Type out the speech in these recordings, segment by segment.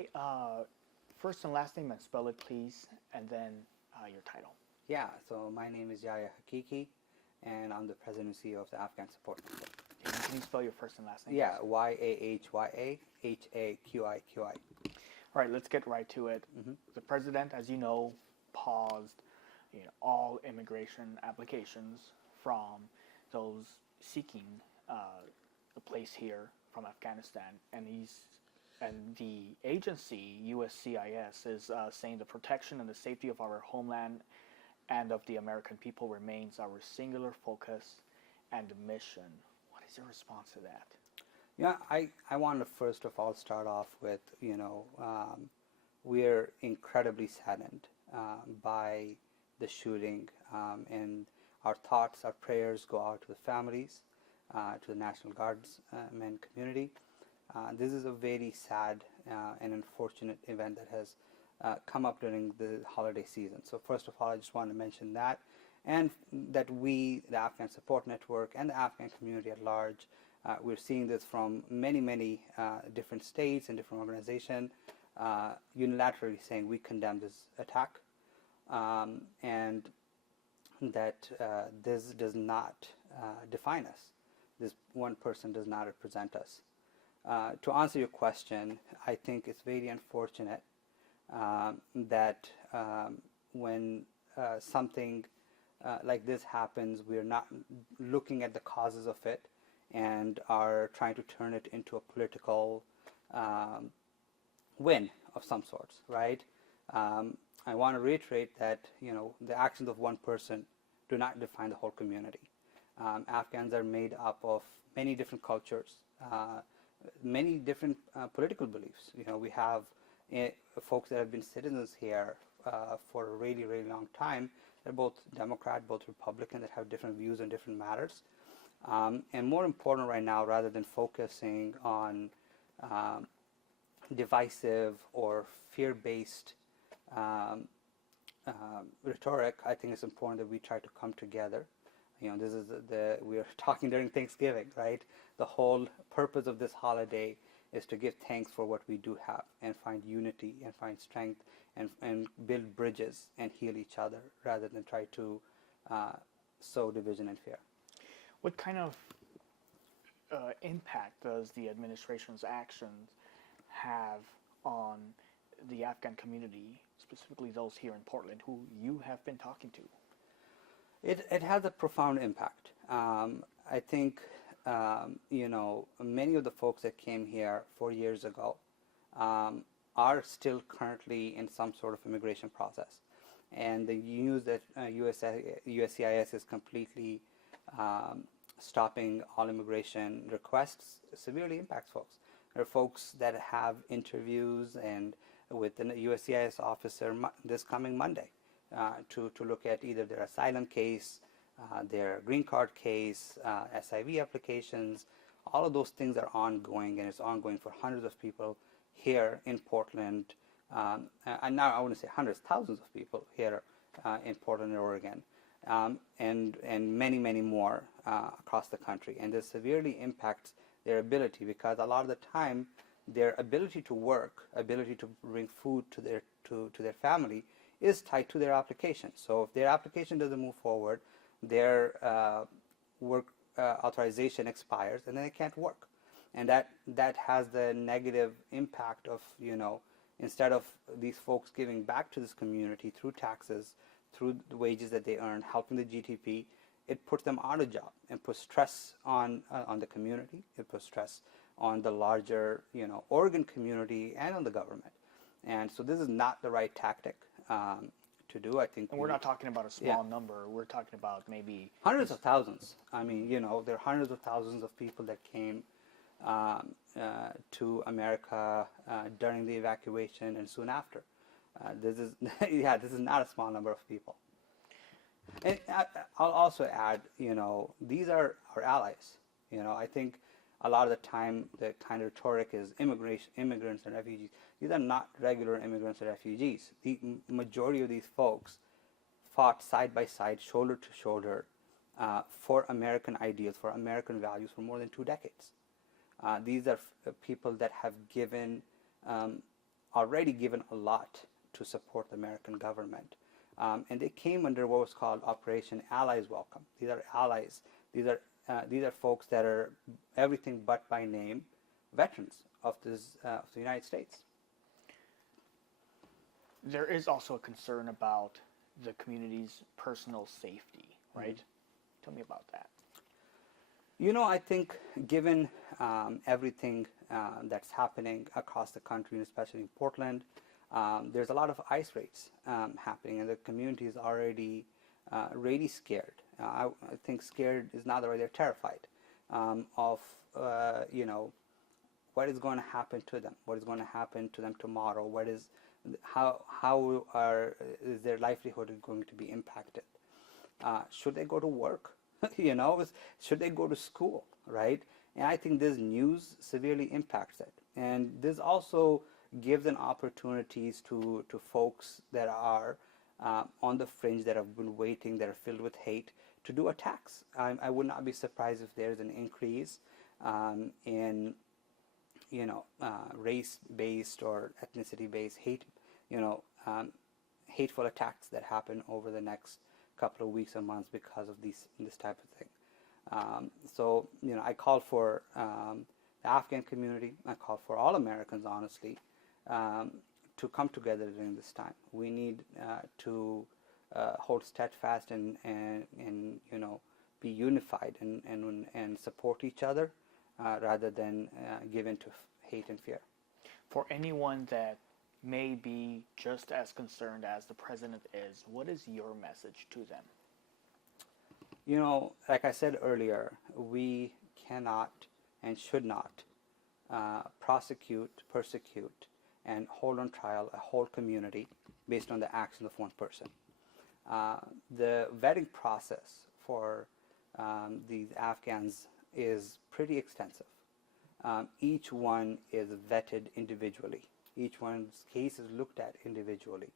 Okay, first and last name and spell it, please, and then your title. Yeah, so my name is Yahya Haqiqi, and I'm the president and CEO of the Afghan Support Network. Can you spell your first and last name? Yeah, Yahya Haqiqi. All right, let's get right to it. The president, as you know, paused all immigration applications from those seeking a place here from Afghanistan, and the agency USCIS is saying the protection and the safety of our homeland and of the American people remains our singular focus and mission. What is your response to that? Yeah, I want to first of all start off with, we're incredibly saddened by the shooting, and our thoughts, our prayers go out to the families, to the National Guardsmen community. This is a very sad and unfortunate event that has come up during the holiday season. So first of all, I just want to mention that, and that we, the Afghan Support Network, and the Afghan community at large, we're seeing this from many different states and different organizations, unilaterally saying we condemn this attack, and that this does not define us. This one person does not represent us. To answer your question, I think it's very unfortunate that when something like this happens, we're not looking at the causes of it and are trying to turn it into a political win of some sorts, right? I want to reiterate that the actions of one person do not define the whole community. Afghans are made up of many different cultures, many different political beliefs. We have folks that have been citizens here for a really long time. They're both Democrat, both Republican, that have different views on different matters. And more important right now, rather than focusing on divisive or fear-based rhetoric, I think it's important that we try to come together. This is we are talking during Thanksgiving, right? The whole purpose of this holiday is to give thanks for what we do have and find unity and find strength and build bridges and heal each other rather than try to sow division and fear. What kind of impact does the administration's actions have on the Afghan community, specifically those here in Portland who you have been talking to? It has a profound impact. I think, many of the folks that came here 4 years ago are still currently in some sort of immigration process. And the news that USCIS is completely stopping all immigration requests severely impacts folks. There are folks that have interviews and with an USCIS officer this coming Monday to look at either their asylum case, their green card case, SIV applications. All of those things are ongoing, and it's ongoing for hundreds of people here in Portland. And now I want to say hundreds, thousands of people here in Portland, Oregon, and many more across the country. And this severely impacts their ability, because a lot of the time their ability to work, ability to bring food to their family is tied to their application. So if their application doesn't move forward, their work authorization expires, and then they can't work. And that has the negative impact of, instead of these folks giving back to this community through taxes, through the wages that they earn, helping the GDP, it puts them out of job and puts stress on the community. It puts stress on the larger, Oregon community and on the government. And so this is not the right tactic to do, I think. And we're not talking about a small number. We're talking about maybe hundreds of thousands. I mean, there are hundreds of thousands of people that came to America during the evacuation and soon after. This is this is not a small number of people. And I'll also add, these are our allies. I think a lot of the time the kind of rhetoric is immigrants and refugees. These are not regular immigrants and refugees. The majority of these folks fought side by side, shoulder to shoulder, for American ideals, for American values for more than 2 decades. These are people that have given already given a lot to support the American government. And they came under what was called Operation Allies Welcome. These are allies. These are folks that are everything but by name veterans of the United States. There is also a concern about the community's personal safety, right? Mm-hmm. Tell me about that. You know, I think given everything that's happening across the country, and especially in Portland, there's a lot of ICE raids happening, and the community is already really scared. I think scared is not the right. They're terrified of what is going to happen to them, what is going to happen to them tomorrow, how is their livelihood going to be impacted? Should they go to work? Should they go to school, right? And I think this news severely impacts it. And this also gives an opportunities to folks that are on the fringe, that have been waiting, that are filled with hate, to do attacks. I would not be surprised if there's an increase in race-based or ethnicity-based hate, hateful attacks that happen over the next couple of weeks or months because of this type of thing. So I call for the Afghan community, I call for all Americans, honestly, to come together during this time. We need to hold steadfast and be unified and support each other rather than give in to hate and fear. For anyone that may be just as concerned as the president is, what is your message to them? Like I said earlier, we cannot and should not prosecute, persecute, and hold on trial a whole community based on the actions of one person. The vetting process for these Afghans is pretty extensive. Each one is vetted individually. Each one's case is looked at individually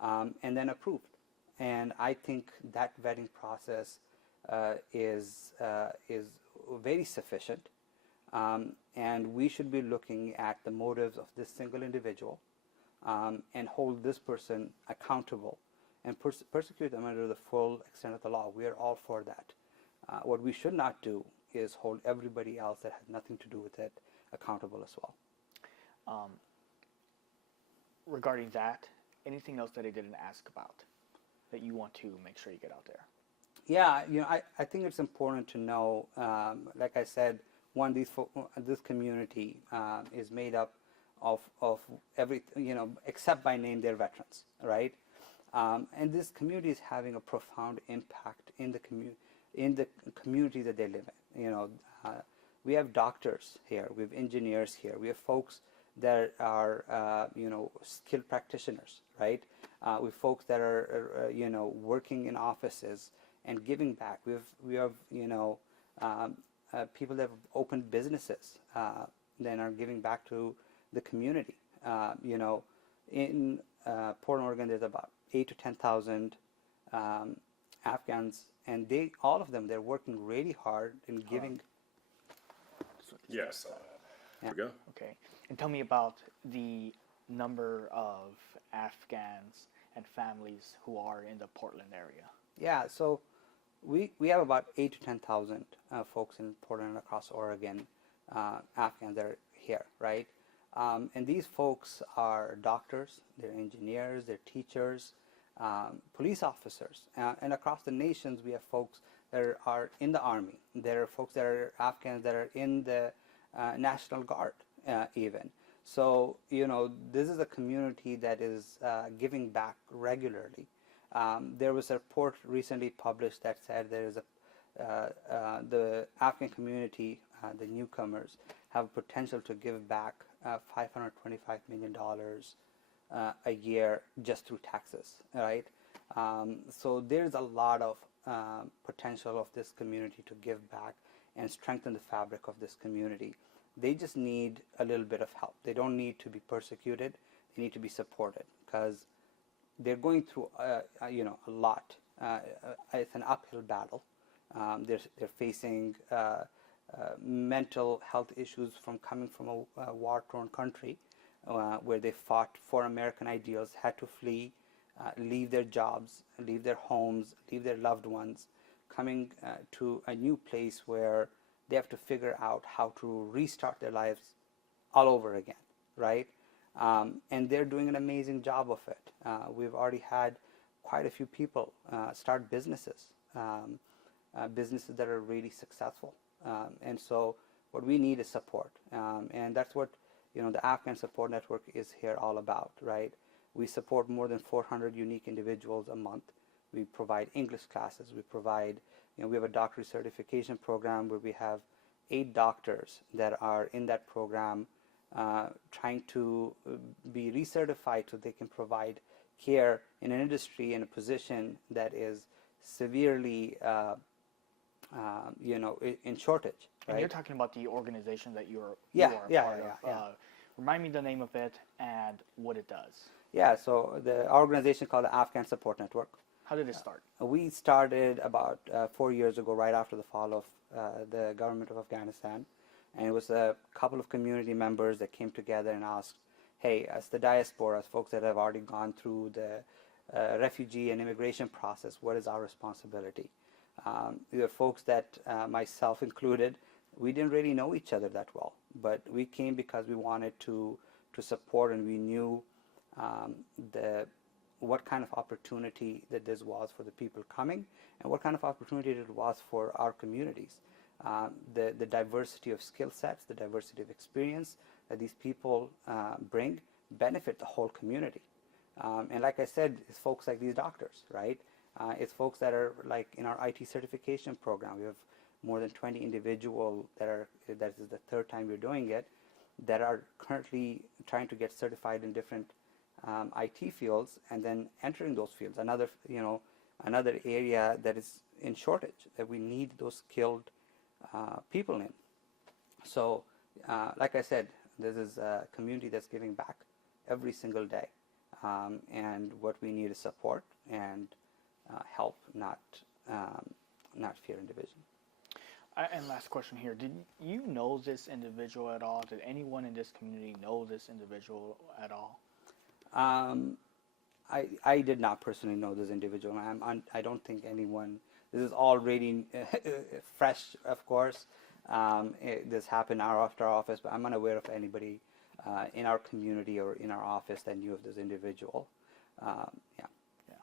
and then approved. And I think that vetting process is very sufficient. And we should be looking at the motives of this single individual and hold this person accountable and persecute them under the full extent of the law. We are all for that. What we should not do is hold everybody else that has nothing to do with it accountable as well. Regarding that, anything else that I didn't ask about that you want to make sure you get out there? Yeah, I think it's important to know, like I said, this community is made up of every, except by name, they're veterans, right? And this community is having a profound impact in the community that they live in. We have doctors here, we have engineers here, we have folks that are, skilled practitioners, right? We have folks that are, working in offices and giving back. We have people that have opened businesses that are giving back to the community. In Portland, Oregon, there's about 8,000 to 10,000 Afghans, and all of them, they're working really hard in giving. Yes. Here we go. Okay. And tell me about the number of Afghans and families who are in the Portland area. Yeah, so we have about 8,000 to 10,000 folks in Portland and across Oregon, Afghans that are here, right? And these folks are doctors, they're engineers, they're teachers, police officers. And across the nations, we have folks that are in the army. There are folks that are Afghans that are in the National Guard even. So, this is a community that is giving back regularly. There was a report recently published that said there is the Afghan community, the newcomers, have potential to give back $525 million a year just through taxes, right? So there's a lot of potential of this community to give back and strengthen the fabric of this community. They just need a little bit of help. They don't need to be persecuted. They need to be supported because they're going through a lot. It's an uphill battle. They're facing mental health issues from coming from a war-torn country. where they fought for American ideals, had to flee, leave their jobs, leave their homes, leave their loved ones, coming to a new place where they have to figure out how to restart their lives all over again, right? And they're doing an amazing job of it. We've already had quite a few people start businesses, businesses that are really successful. And so what we need is support. And that's what, the Afghan Support Network is here all about, right? We support more than 400 unique individuals a month. We provide English classes. We provide, we have a doctor certification program where we have 8 doctors that are in that program trying to be recertified so they can provide care in an industry in a position that is severely, in shortage. Right? And you're talking about the organization that you are part of. Remind me the name of it and what it does. Yeah, so the organization called the Afghan Support Network. How did it start? We started about 4 years ago, right after the fall of the government of Afghanistan. And it was a couple of community members that came together and asked, hey, as the diaspora, as folks that have already gone through the refugee and immigration process, what is our responsibility? There are folks that, myself included, we didn't really know each other that well, but we came because we wanted to support, and we knew what kind of opportunity that this was for the people coming, and what kind of opportunity it was for our communities. The diversity of skill sets, the diversity of experience that these people bring benefit the whole community. And like I said, it's folks like these doctors, right? It's folks that are like in our IT certification program. We have more than 20 individuals that is the 3rd time we're doing it, that are currently trying to get certified in different IT fields and then entering those fields. Another area that is in shortage, that we need those skilled people in. So, like I said, this is a community that's giving back every single day, and what we need is support and help, not fear and division. And last question here: did you know this individual at all? Did anyone in this community know this individual at all? I did not personally know this individual. I don't think anyone. This is already fresh, of course. This happened after our office, but I'm unaware of anybody in our community or in our office that knew of this individual. Yeah.